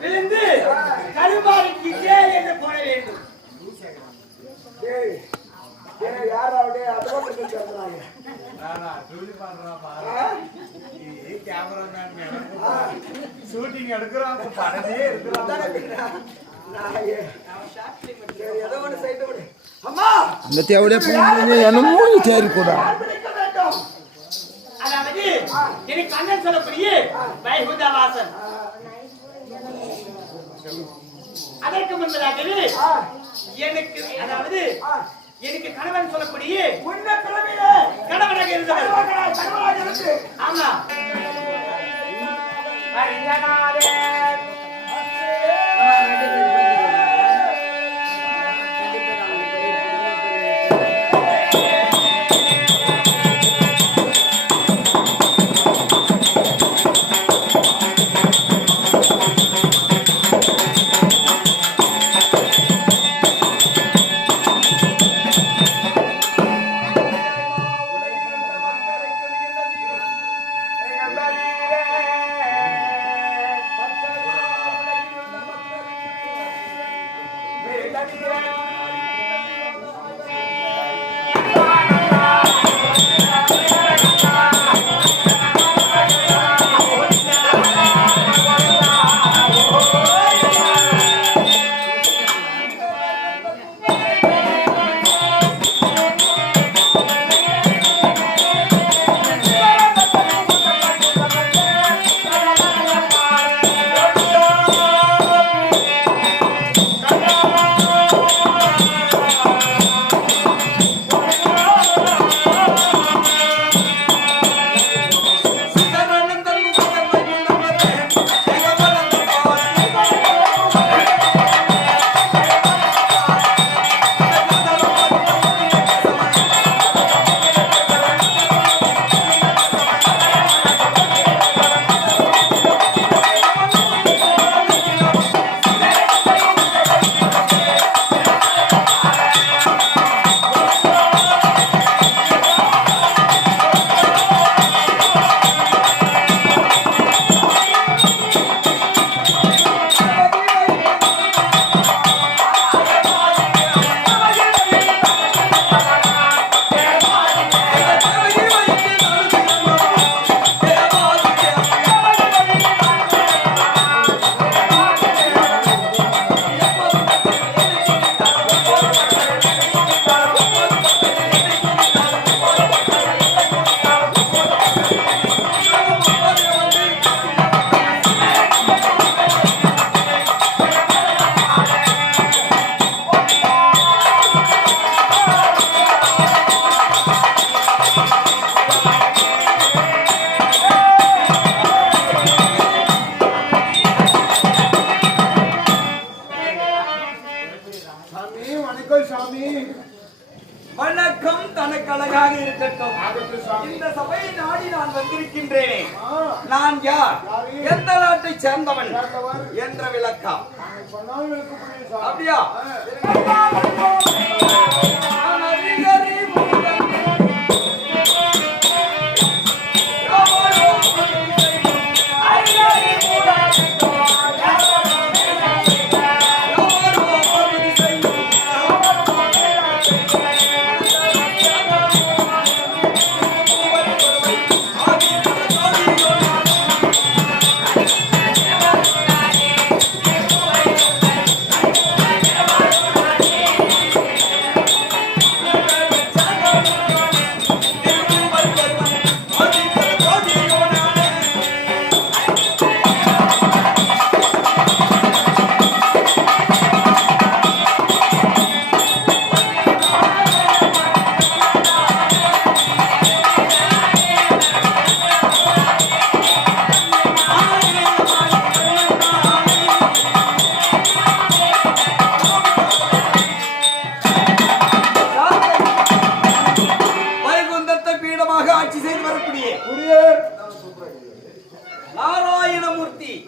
விழுந்து கருமாறிக்கு கே என்று போட வேண்டும். டேய் டேய் யாரா டேய் அது மட்டும் கொஞ்சம் சொல்றாங்க ஷூட்டிங் எடுக்கிறோம் படமே இருக்கிறோம் என்னமோ பிடிக்க வேண்டும்? அதாவது எனக்கு அண்ணன் சொல்லக்கூடிய வைகுந்த வாசன் அதற்கு முன்பதாகவே எனக்கு அதாவது. எனக்கு கணவன் சொல்லக்கூடிய பிறவிலே கணவனாக இருந்தவர். கணவனாக- கணவனாக இருந்து ஆமா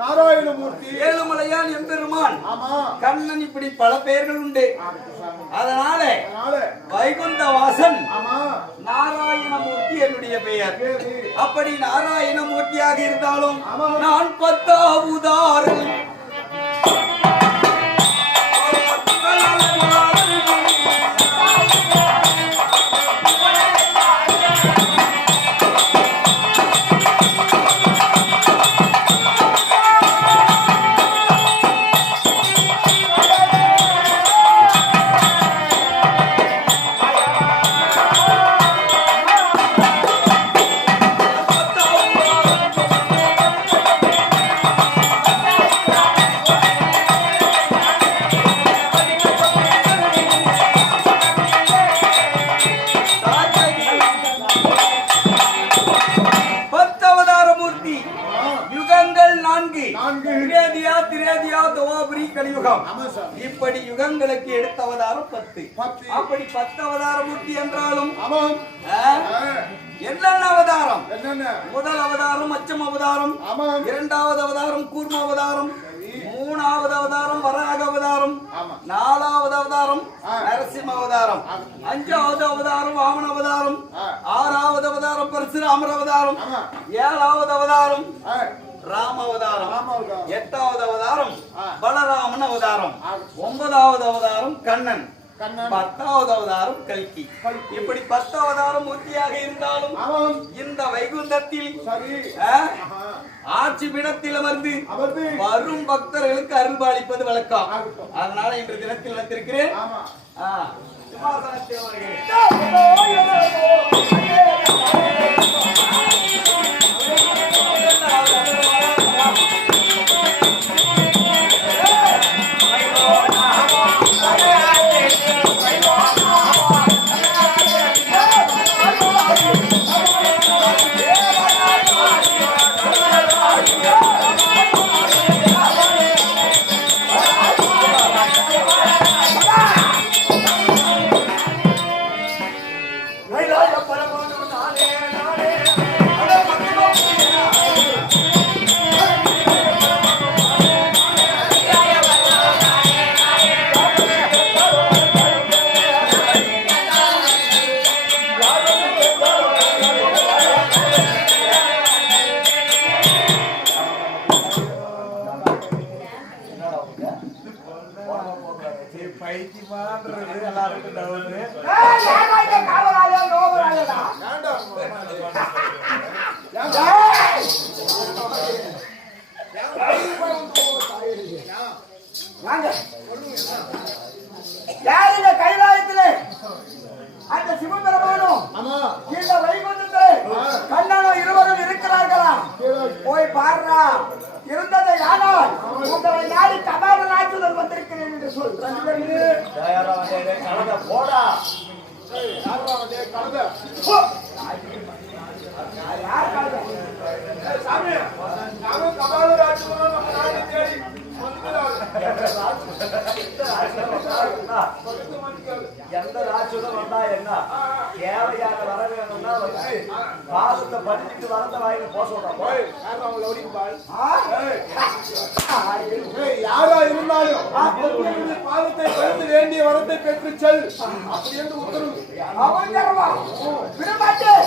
நாராயணமூர்த்தி. ஏழுமலையான் எம்பெருமான். கண்ணன் இப்படி பல பெயர்கள் உண்டு. அதனால வைகுந்த வாசன் நாராயணமூர்த்தி என்னுடைய பெயர். அப்படி நாராயணமூர்த்தியாக இருந்தாலும். நான் பத்தாவுதாரன் பத்து பத்து. அப்படி பத்து அவதார மூர்த்தி என்றாலும் ஆமாம் என்னென்ன அவதாரம் என்னென்ன முதல் அவதாரம் அச்சம் அவதாரம் ஆமாம் இரண்டாவது அவதாரம் கூர்ம அவதாரம் மூணாவது அவதாரம் வராக அவதாரம். நாலாவது அவதாரம். நரசிம்ம அவதாரம் அஞ்சாவது அவதாரம் வாமன அவதாரம். ஆறாவது அவதாரம் பரசுராமர் அவதாரம் ஏழாவது அவதாரம் ராம அவதாரம் ராம அவதாரம். எட்டாவது அவதாரம். பலராமன் அவதாரம். ஒன்பதாவது அவதாரம் கண்ணன் பத்தாவது அவதாரம் கல்கி. இப்படி பத்து அவதாரம் மூர்த்தியாக இருந்தாலும் இந்த வைகுந்தத்தில். ஆட்சி பீடத்தில் அமர்ந்து வரும் பக்தர்களுக்கு அருள்பாலிப்பது வழக்கம். அதனால இன்று தினத்தில் வந்திருக்கிறேன் சிம்மாசனத்தில் வந்தா என்ன? தேவையான வர வேணும்னா வந்து பாதத்தை பண்ணிட்டு வரந்த வாயில போக சொல்றான் போய். ஆ? யாரா இருந்தாலும் பாதத்தை படுத்த வேண்டிய வரத்தை பெற்று செல். அப்படி என்று உத்தரவு. விடமாட்டேன்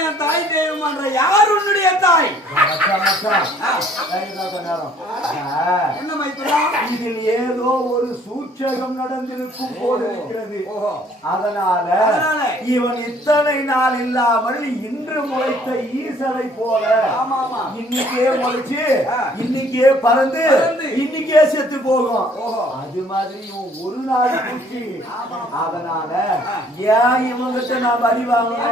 என் தாய் தெய்வமான்ற யார் உன்னுடைய தாய். என்ன மைத்துனா இதில் ஏதோ ஒரு சூட்சகம் நடந்திருக்கும் போல இருக்கிறது. அதனால? இவன் இத்தனை நாள் இல்லாமல் இன்று முளைத்த ஈசலை போல. இன்னைக்கே முளைச்சு. இன்னைக்கே பறந்து. இன்னைக்கே செத்து போகும். அது மாதிரி இவன் ஒரு நாள் அதனால ஏன் இவங்கிட்ட நான் வாங்கணும்.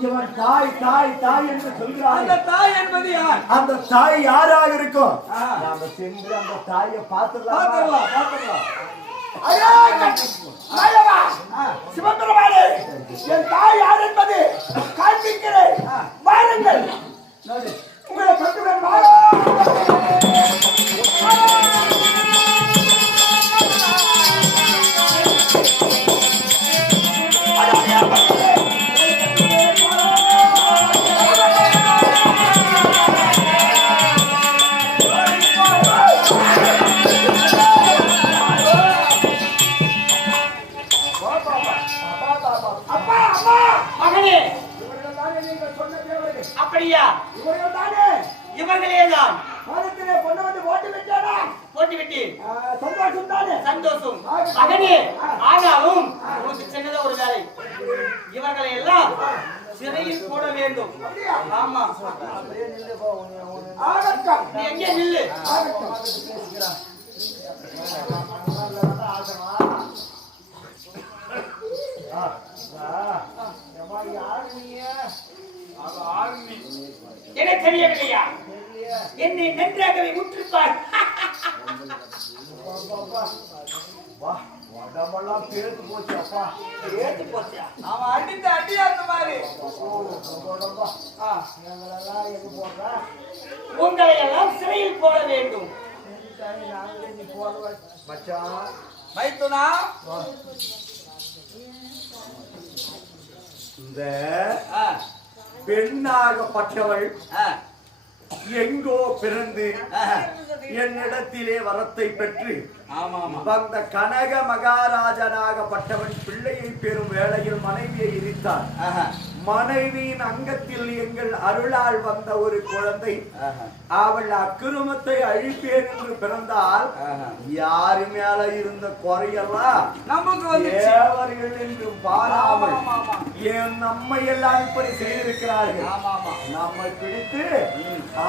இவன் தாய் தாய் தாய் என்று அந்த சொல்கிறாங்க தாய் என்பது யார்? அந்த தாய் யாராக இருக்கும். நாம சென்று அந்த தாயை பார்த்துடலாம்? ஐயா, நாயகா, சிவபெருமானே, என் தாய் யார் என்பது காண்பிக்கிறேன். வாருங்கள். உங்களை கட்டுவேன் அப்பா ஆகட்டும் எங்கே நில்லு என தெரியவில்லையா என்னை நன்றாகவே உற்றுப்பார் வா. உடம்பெல்லாம் பேர்த்து போச்சு அப்பா. ஏத்து போச்சா? அவன் அடித்த அடி அந்த மாதிரி ஆ. உங்களை எல்லாம் சிறையில் போட வேண்டும். மச்சான். மைத்துனா? இந்த பெண்ணாகப்பட்டவள் எங்கோ பிறந்து. என்னிடத்திலே வரத்தை பெற்று வந்த கனக மகாராஜனாகப்பட்டவன் பிள்ளையை பெறும் வேளையில் மனைவியை ஆஹா, மனைவியின் அங்கத்தில் எங்கள் அருளால் வந்த ஒரு குழந்தை. அவள் அக்கிரமத்தை அழிப்பேன் என்று பிறந்தால். யாரு மேல இருந்த குறையெல்லாம் நமக்கு வந்துச்சு. தேவர்கள் என்று பாராமல். ஏன் நம்மை எல்லாம் இப்படி செய்திருக்கிறார்கள்? நம்மை பிடித்து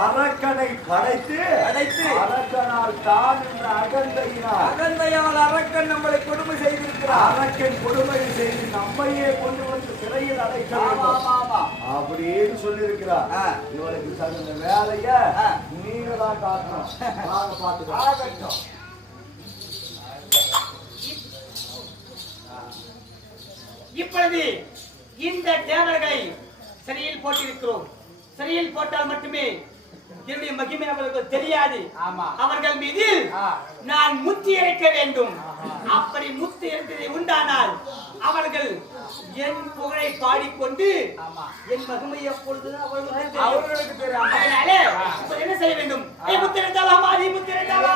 அரக்கனை படைத்து படைத்து. அரக்கனால் தான் என்ற அகந்தையினால் அகந்தையால் அரக்கன் நம்மளை கொடுமை செய்திருக்கிறார். அரக்கன் கொடுமை செய்து நம்மையே கொண்டு வந்து சிறையில் அடைக்க வேண்டும். அப்படின்னு சொல்லியிருக்கிறார். இவளுக்கு தகுந்த வேலைய ஆ. நீங்க தான் காட்டணும் நாங்க பாத்துக்கிறோம் இப்பொழுது இந்த தேவர்களை சிறையில் போட்டிருக்கிறோம். சிறையில் போட்டால் மட்டுமே என்னுடைய மகிமை அவர்களுக்கு தெரியாது. ஆமா. அவர்கள் மீது. நான் முத்தி இறைக்க வேண்டும் அப்படி முத்தி இறைத்ததை உண்டானால் அவர்கள் என் புகழை பாடிக்கொண்டு. என் மகிமை எப்பொழுது அவர்களுக்கு தெரியும். அதனால என்ன செய்ய வேண்டும் ஏ முத்திரைத்தாளா மாறி முத்திரைத்தாளா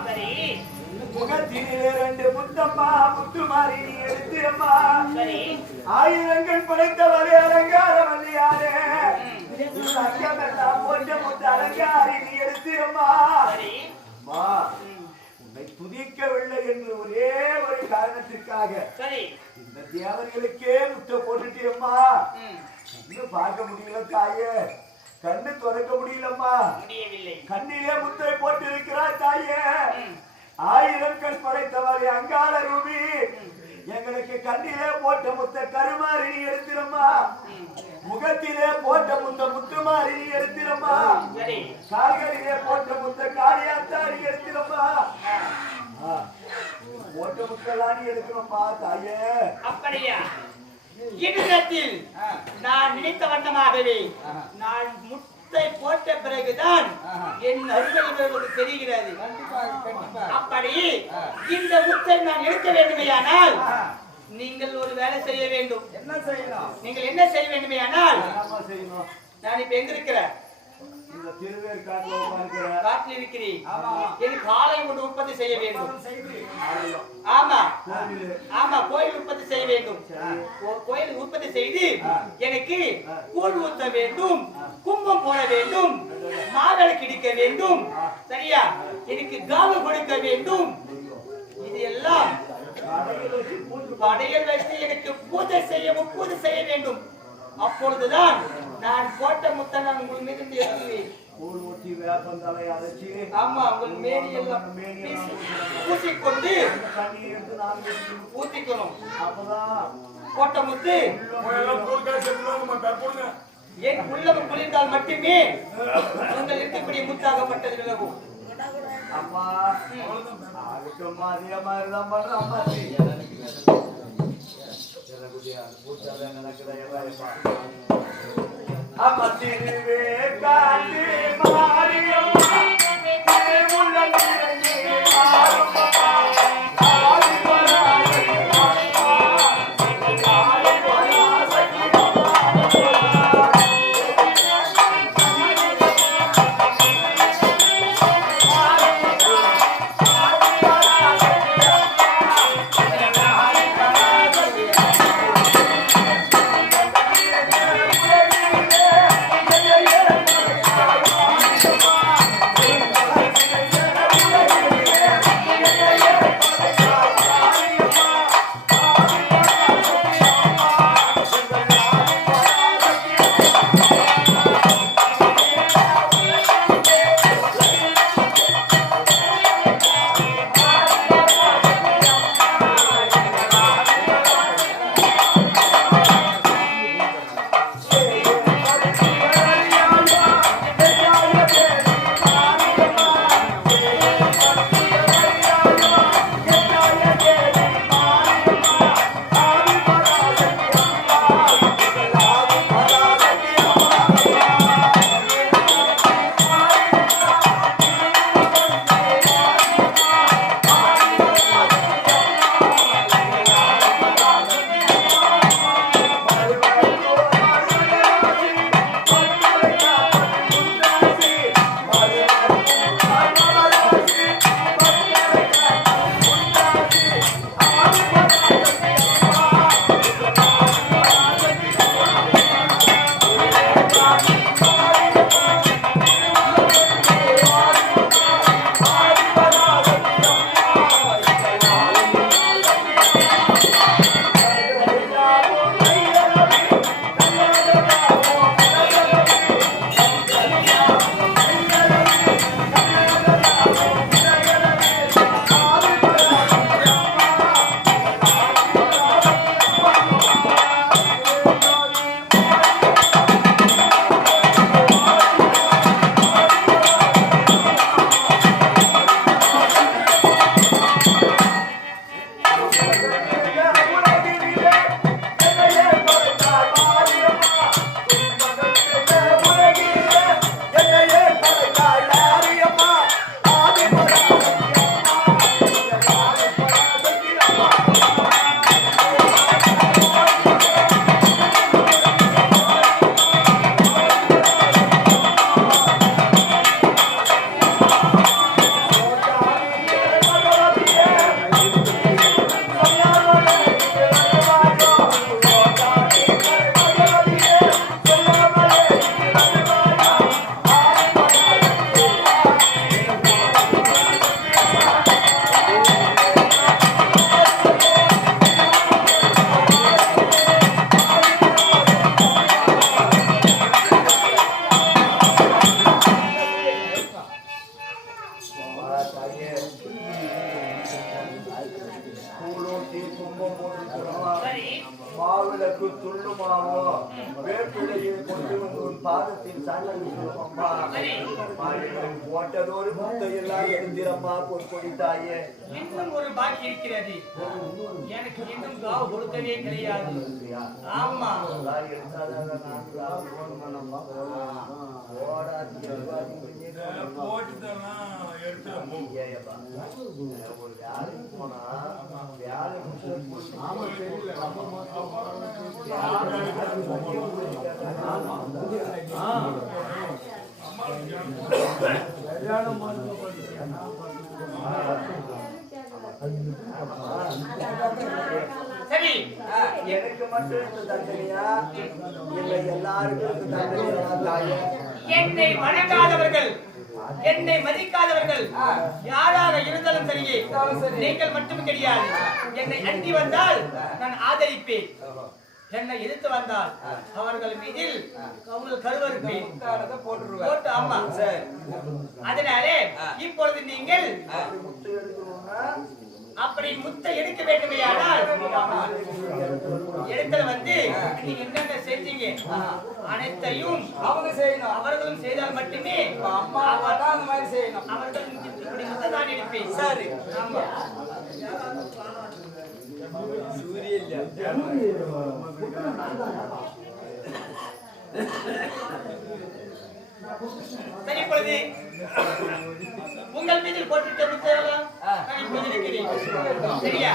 சரி முகத்திலே ரெண்டு முத்தம்மா முத்துமாரி நீ எடுத்திரம்மா சரி ஆயிரங்கள் படைத்தவரே அலங்கார வல்லியாரே அங்கமெல்லாம் போட்ட முத்த அலங்காரி நீ அம்மா. உன்னை துதிக்கவில்லை என்று ஒரே ஒரு காரணத்திற்காக சரி. இந்த தேவர்களுக்கே முத்த போட்டுட்டியம்மா இன்னும் பார்க்க முடியல தாயே. கண்ணு திறக்க முடியலம்மா. முடியவில்லை. கண்ணிலே முத்தை போட்டு இருக்கிறாய் தாயே ஆயிரம் கண் படைத்தவரை அங்காள ரூபி. எங்களுக்கு கண்ணிலே போட்ட முத்த கருமாறி நீ எடுத்திரம்மா. முகத்திலே போட்ட முத்த முத்துமாரி நீ எடுத்திரம்மா. கால்களிலே போட்ட முத்த காளியாத்தாரி எடுத்திரம்மா. ஆ, போட்ட முத்தெல்லாம் நீ எடுக்கணும்மா தாயே. அப்படியா? இன்றையத்தில் நான் நினைத்த வண்ணமாகவே நான் முத்தை போட்ட பிறகுதான் என் இவர்களுக்கு தெரிகிறது. அப்படி இந்த முத்தை நான் எடுக்க வேண்டுமேயானால் நீங்கள் ஒரு வேலை செய்ய வேண்டும். என்ன செய்யணும்? நீங்கள் என்ன செய்ய வேண்டுமேயானால் நான் இப்ப எங்க இருக்கிறேன்? இந்த திருவேற்காட்டுல உட்கார்க்கிற காட்டில் இருக்கிறேன் எனக்கு காலை ஒன்று உற்பத்தி செய்ய வேண்டும். ஆலயம், ஆமா. கோவிலு, ஆமா கோயில் உற்பத்தி செய்ய வேண்டும். கோயில் உற்பத்தி செய்து எனக்கு கூழ் ஊத்த வேண்டும் கும்பம் போட வேண்டும் மாவிளக்கு இடிக்க வேண்டும். சரியா? எனக்கு காவு கொடுக்க வேண்டும். இது எல்லாம் படையல் வைத்து எனக்கு பூஜை செய்ய பூஜை செய்ய வேண்டும். அப்பொழுதுதான் நான் போட்ட முத்தை நான் உங்கள் மீது எடுத்துவேன் கூழ் ஊற்றி வேப்பந்தலை அரைச்சி ஆமா உங்கள் மேனியெல்லாம் பூசிக்கொண்டு தண்ணி எடுத்து நான். ஊத்திக்கணும். அப்பதான் போட்ட முத்து என் உள்ளம் குளிர்ந்தால் மட்டுமே உங்கள் இருக்கக்கூடிய முத்தாகப்பட்டது விலகும் அம்மா அதுக்கும்மா அதே மாதிரி தான் பண்ற அம்மா அப்ப திருவே காட்டி மாறியோ கூழூட்டி கும்பம் மாவிளக்கு துள்ளுமாவோ வேப்பிலையில் கொண்டு உன் பாதத்தில் ஒரு வேலைக்கு போனா சரி. எனக்கு மட்டும் தண்டனையா? இல்லை எல்லாருக்கும் இந்த தண்டனையா? தாயே என்னை வணங்காதவர்கள் என்னை மதிக்காதவர்கள் யாராக இருந்தாலும் சரியே நீங்கள் மட்டும் கிடையாது. என்னை அண்டி வந்தால் நான் ஆதரிப்பேன். என்னை எதிர்த்து வந்தால் அவர்கள் மீதில் அவர்கள் கருவறுப்பேன். போட்டு ஆமா அதனாலே இப்பொழுது நீங்கள் அப்படி முத்தை எடுக்க வேண்டுமையானால் இடத்துல வந்து நீங்க என்னென்ன செஞ்சீங்க? அனைத்தையும் அவங்க செய்யணும். அவர்களும் செய்தால் மட்டுமே அம்மா அப்பா தான் அந்த மாதிரி செய்யணும். அவர்கள் இப்படி முத்தை நான் எடுப்பேன். சரி. ஆமா. சரி இப்பொழுது உங்கள் மீது போட்டுட்ட சரியா?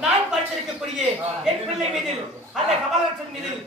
நான் படித்திருக்கக்கூடிய என் பிள்ளை மீதில் அந்த கமலரசன் மீதில்